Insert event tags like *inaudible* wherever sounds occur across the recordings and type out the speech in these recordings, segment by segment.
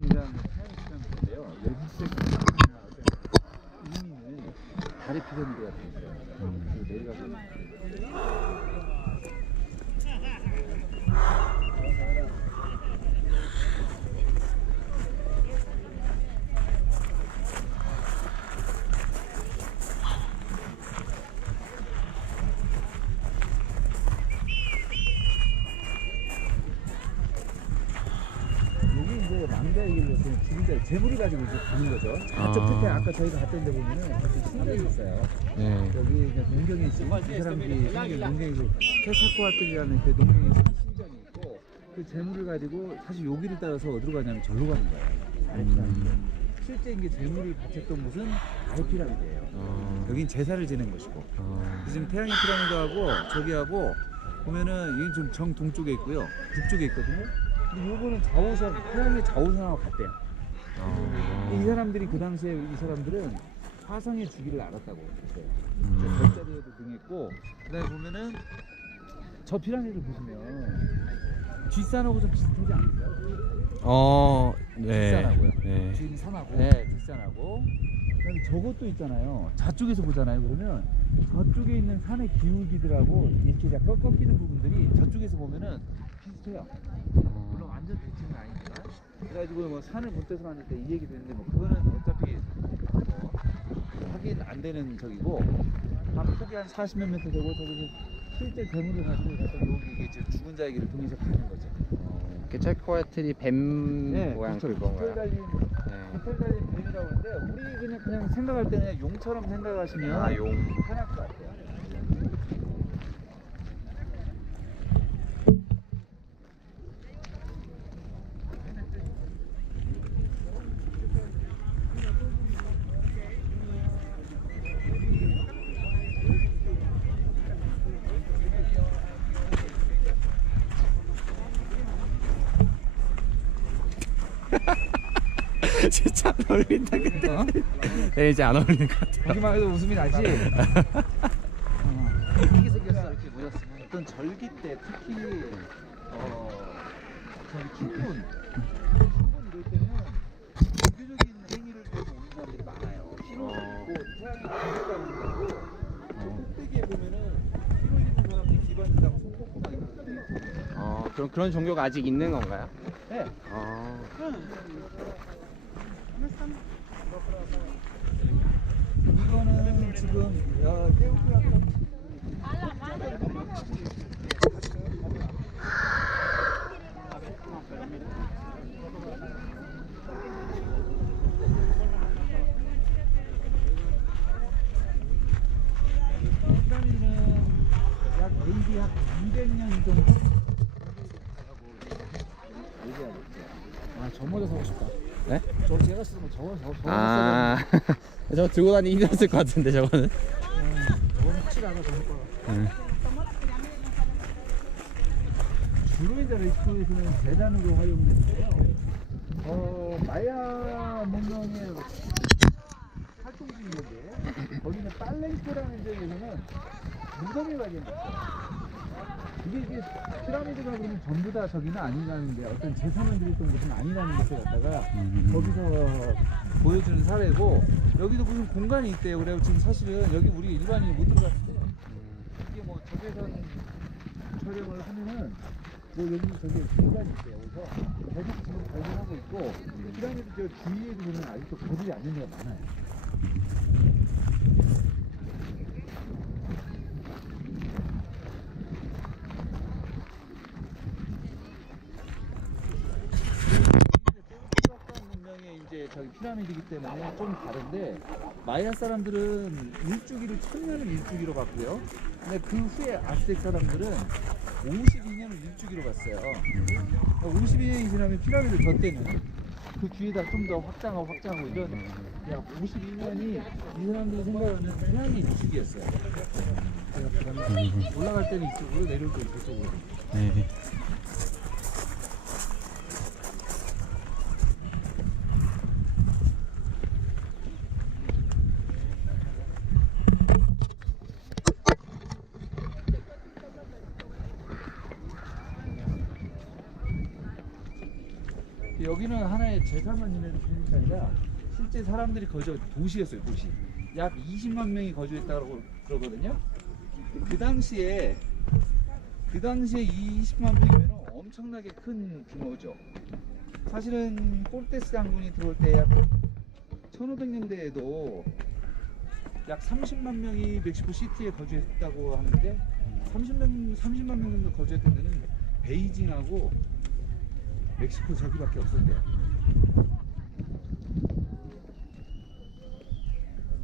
이라는 태양시간인데요. 열기세 의미는 달의 피라미드 같은 거 있어요. 그 내려가서 이제 망자의 길로 그냥 죽은 재물을 가지고 이제 가는 거죠. 저쪽 아. 끝에 아까 저희가 갔던 데 보면은 신전이 있어요. 네. 여기 이제 농경에 있으면 이 사람들이 생긴 농경에 세사코아틀이라는 그 농경에 있는 신전이 있고 그 재물을 가지고 사실 여기를 따라서 어디로 가냐면 절로 가는 거예요. 아르피라미드. 실제 이게 재물을 바쳤던 곳은 아르피라미드예요. 어. 여긴 제사를 지낸 것이고 어. 지금 태양의 피라미드하고 저기하고 보면은 이게 좀 정 동쪽에 있고요. 북쪽에 있거든요. 근데 요거는 자오선 태양의 자오선하고 같대요. 어. 이 사람들이 그 당시에 이 사람들은 화성의 주기를 알았다고 그랬어요. 음. 별자리에도 등했고 그다음에 보면은 저 피라미드 보시면 뒷산하고 좀 비슷하지 않으세요? 어. 네. 뒷산하고요. 네. 지금 산하고 네 뒷산하고 그다음에 저것도 있잖아요. 저쪽에서 보잖아요. 그러면 저쪽에 있는 산의 기울기들하고 이렇게 약간 꺾이는 부분들이 저쪽에서 보면은 비슷해요. 물론 완전 대칭은 아니지만 그래가지고 뭐 산을 본 데서 봤을 때이 얘기 되는데 뭐 그거는 어차피 뭐 확인 안 되는 적이고 한 폭이 한 40몇 미터 되고 저기서 실제 괴물을 가지고 가서 여기 이게 지금 죽은 자의 길을 통해서 가는 거죠. 케찰코아틀이 뱀 모양 그렇죠. 그건가요? 깃털 달린 네. 깃털 달린 하는데 우리 그냥 그냥 생각할 때는 용처럼 생각하시면 아, 용. 편할 것 같아요. *laughs* 진짜 안 어울린다 근데. 어? 네, 이제 안 어울리는 것 같아요. 보기만 해도 웃음이 나지. *laughs* 어. 이게 생겼어 이렇게 모였으면 어떤 절기 때 특히 어 저기 킹분 킹분 이럴 때는 종교적인 행위를 보고 오는 사람들이 많아요. 신호도 어. 있고 태양이 기적가 오는 거고 저 꼭대기에 보면은 신호 입은 사람들이 기반지다고 손 뻗고 막 있어요. 어, 그럼 그런 종교가 아직 있는 건가요? 네. 어. 이거는 지금 어, 떼우고 피라미드는 약 AD 약 200년 정도. 아, 저 모자 사고 싶다. 네? 저 제가 쓰면 저거 저거 저거 아. *laughs* 저거 들고 다니기 힘들었을 것 같은데 저거는. 저거는 확실히 알아 저거 거. 네. 주로 이제 멕시코에서는 대단으로 활용되는데요. 어 마야 문명의 활동 중인데 거기는 빨랭크라는 지역에서는 무덤이 발견됐어요. 이게 이게 피라미드가 그러면 전부 다 저기는 아니라는데 어떤 제사만 드렸던 곳은 아니라는 것을 갖다가 음. 거기서 보여주는 사례고 여기도 무슨 공간이 있대요. 그래서 지금 사실은 여기 우리 일반인이 못 들어갔는데 이게 뭐 적외선 촬영을 하면은 뭐 여기 저기 공간이 있대요. 그래서 계속 지금 발견하고 있고 피라미드 저 주위에도 보면 아직도 거들이 않는 데가 많아요. teotihuacan 문명의 이제 저기 피라미드이기 때문에 좀 다른데 마야 사람들은 일주기를 천년을 일주기로 봤고요. 근데 그 후에 아스텍 사람들은 52년을 일주기로 봤어요. 52년이 지나면 피라미드 저 때는 그 뒤에다 좀 더 확장하고 확장하고 이런 약 52년이 이 사람들이 생각하는 태양의 일주기였어요. 그래서 올라갈 때는 이쪽으로 내려올 때는 저쪽으로. 네. 여기 여기는 하나의 제사만 지내는 그림이 아니라 실제 사람들이 거주 도시였어요 도시. 약 20만 명이 거주했다고 그러거든요. 그 당시에 그 당시에 20만 명이면 엄청나게 큰 규모죠. 사실은 폴테스 장군이 들어올 때 약 1500년대에도 약 30만 명이 멕시코 시티에 거주했다고 하는데 30명, 30만 명 정도 거주했던 데는 베이징하고 멕시코 저기밖에 없었대요.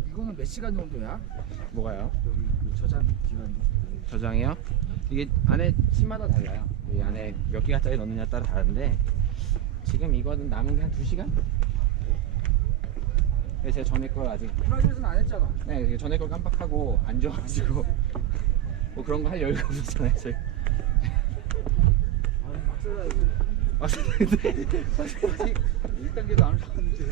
이거는 몇 시간 정도야? 뭐가요? 여기 그 저장 기간. 저장이요? 이게 안에 층마다 달라요. 이 안에 몇 기가짜리 넣느냐 따라 다른데 지금 이거는 남은 게 한 2시간? 네, 제가 전에 걸 아직 프라이빗은 안 했잖아. 네, 전에 걸 깜빡하고 안 줘가지고 *laughs* 뭐 그런 거 할 여유가 없었잖아요 저희 아니 막 써야 써야돼. 아직 1단계도 안 올라갔는데요.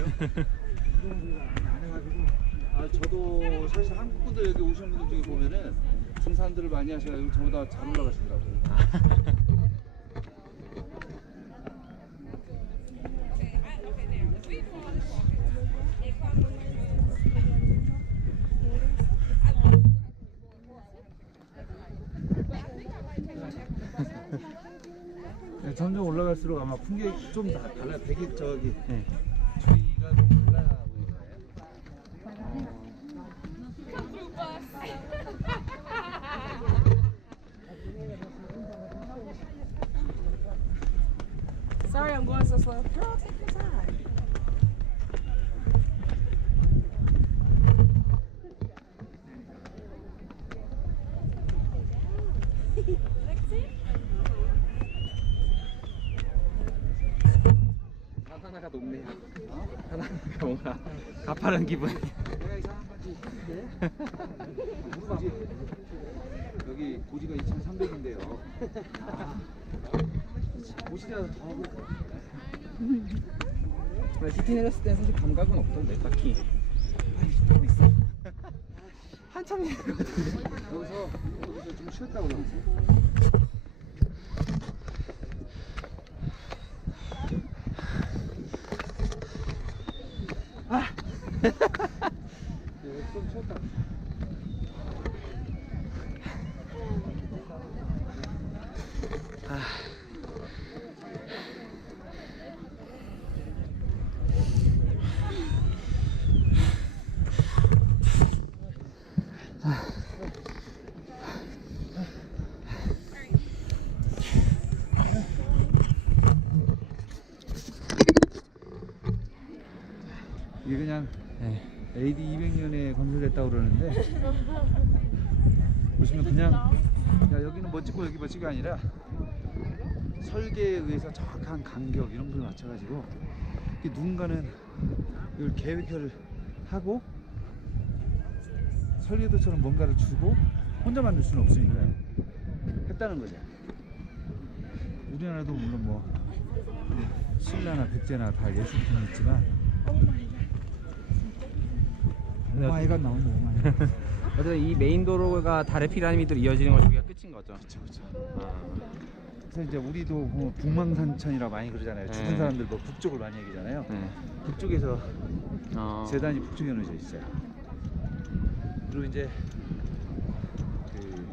안 해가지고. 아 저도 사실 한국 분들 여기 오시는 분들 중에 보면은 등산들을 많이 하셔가지고 저보다 잘 올라가시더라고요. 점점 올라갈수록 아마 풍경이 좀 다 달라요. 백이 저기 네. 주위가 좀 달라? Sorry, I'm going so slow. Girl, take your time. 높네요. 하나가 뭔가 가파른 기분. 내가 이상한 건지 있는데 고지 여기 고지가 2,300인데요. 아, 고시라서 더 하고 시티 내렸을 땐 사실 감각은 없던데 딱히. 또 있어. *laughs* 한참 내렸거든요. 여기서 여기서 좀 쉬었다 올라가세요. 아! 네, 좀 쉬었다. 이게 그냥 네. AD 200년에 건설됐다고 그러는데 보시면 그냥 야, 여기는 멋지고 여기 멋지가 아니라 설계에 의해서 정확한 간격 이런 걸 맞춰가지고 누군가는 이걸 계획을 하고 설계도처럼 뭔가를 주고 혼자 만들 수는 없으니까 했다는 거죠. 우리나라도 물론 뭐 신라나 백제나 다 예술품이 있지만 오마이갓 나오네 오마이갓 *laughs* 어쨌든 이 메인 도로가 달의 피라미드로 이어지는 건 저기가 끝인 거죠. 그쵸 아, 그래서 이제 우리도 뭐 북망산천이라 많이 그러잖아요 네. 죽은 사람들 뭐 북쪽을 많이 얘기잖아요 네. 북쪽에서 어. 재단이 북쪽에 놓여져 있어요 그리고 이제 그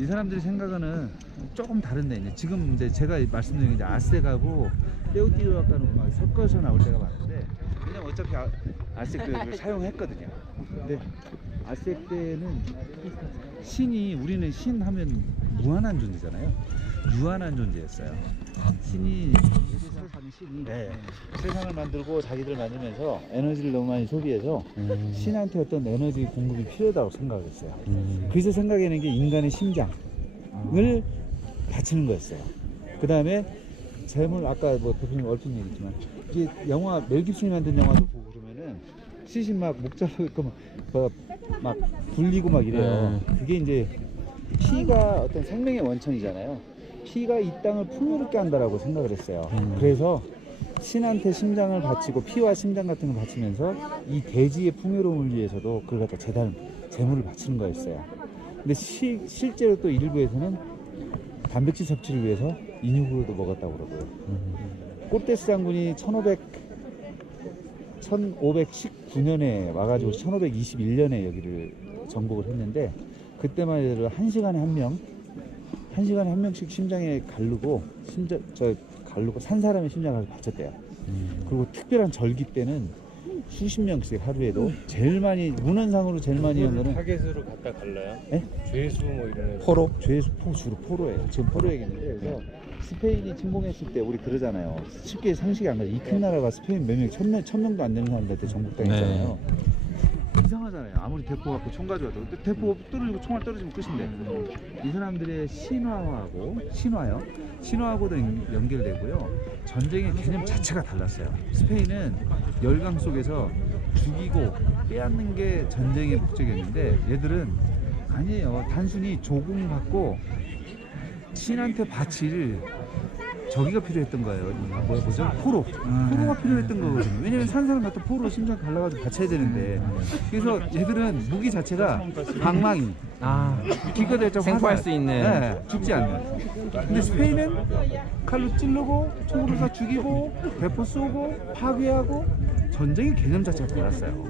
이 사람들이 생각하는 조금 다른데 이제 지금 이제 제가 말씀드린 게 이제 아색하고 떼우띠우 아까는 막 섞어서 나올 때가 많은데 왜냐면 어차피 아, 아색들을 *laughs* 사용했거든요 근데 아색 때는 신이 우리는 신 하면 무한한 존재잖아요 유한한 존재였어요 신이 신이 네. 세상을 만들고 자기들 만들면서 에너지를 너무 많이 소비해서 음. 신한테 어떤 에너지 공급이 필요하다고 생각했어요. 음. 그래서 생각해낸 게 인간의 심장을 바치는 거였어요. 그 다음에 재물 아까 뭐 대표님 얼핏 얘기했지만 이게 영화 멜 깁슨이 만든 영화도 보고 시신 막 목자로 있고 막, 뭐 막 불리고 막 이래요. 그게 이제 피가 어떤 생명의 원천이잖아요. 피가 이 땅을 풍요롭게 한다라고 생각을 했어요. 음. 그래서 신한테 심장을 바치고 피와 심장 같은 걸 바치면서 이 대지의 풍요로움을 위해서도 그걸 갖다 재단 재물을 바치는 거였어요. 근데 시, 실제로 또 일부에서는 단백질 섭취를 위해서 인육으로도 먹었다고 그러고요. 꼬르테스 장군이 1500 1519년에 와가지고 1521년에 여기를 정복을 했는데 그때만 해도 한 시간에 한 명, 한 시간에 한 명씩 심장에 가르고 심장 저 가르고 산 사람의 심장을 바쳤대요. 그리고 특별한 절기 때는 수십 명씩 하루에도 제일 많이 문헌상으로 제일 많이 한 거는 타겟으로 갖다 갈라요? 예? 죄수 뭐 이런 애. 포로 죄수 포 주로 포로예요. 지금 포로 얘기인데 그래서 스페인이 침공했을 때 우리 그러잖아요. 쉽게 상식이 안 가요. 이 큰 나라가 스페인 몇 명, 천 명, 천 명도 안 되는 사람들한테 정복당했잖아요. 이상하잖아요. 아무리 대포 갖고 총 가져와도 근데 대포 떨어지고 총알 떨어지면 끝인데 이 사람들의 신화하고 신화요. 신화하고도 연- 연결되고요. 전쟁의 개념 자체가 달랐어요. 스페인은 열강 속에서 죽이고 빼앗는 게 전쟁의 목적이었는데 얘들은 아니에요. 단순히 조공받고 신한테 바칠 저기가 필요했던 거예요. 이 뭐야 뭐죠? 포로. 포로가 필요했던 거거든요. 왜냐면 산 사람 같은 포로 심장 갈라가지고 바쳐야 되는데. 그래서 얘들은 무기 자체가 방망이. 아 기껏해서 생포할 화살. 수 있는. 네, 죽지 않는. 근데 스페인은 칼로 찌르고 총으로 다 죽이고 대포 쏘고 파괴하고 전쟁의 개념 자체가 달랐어요.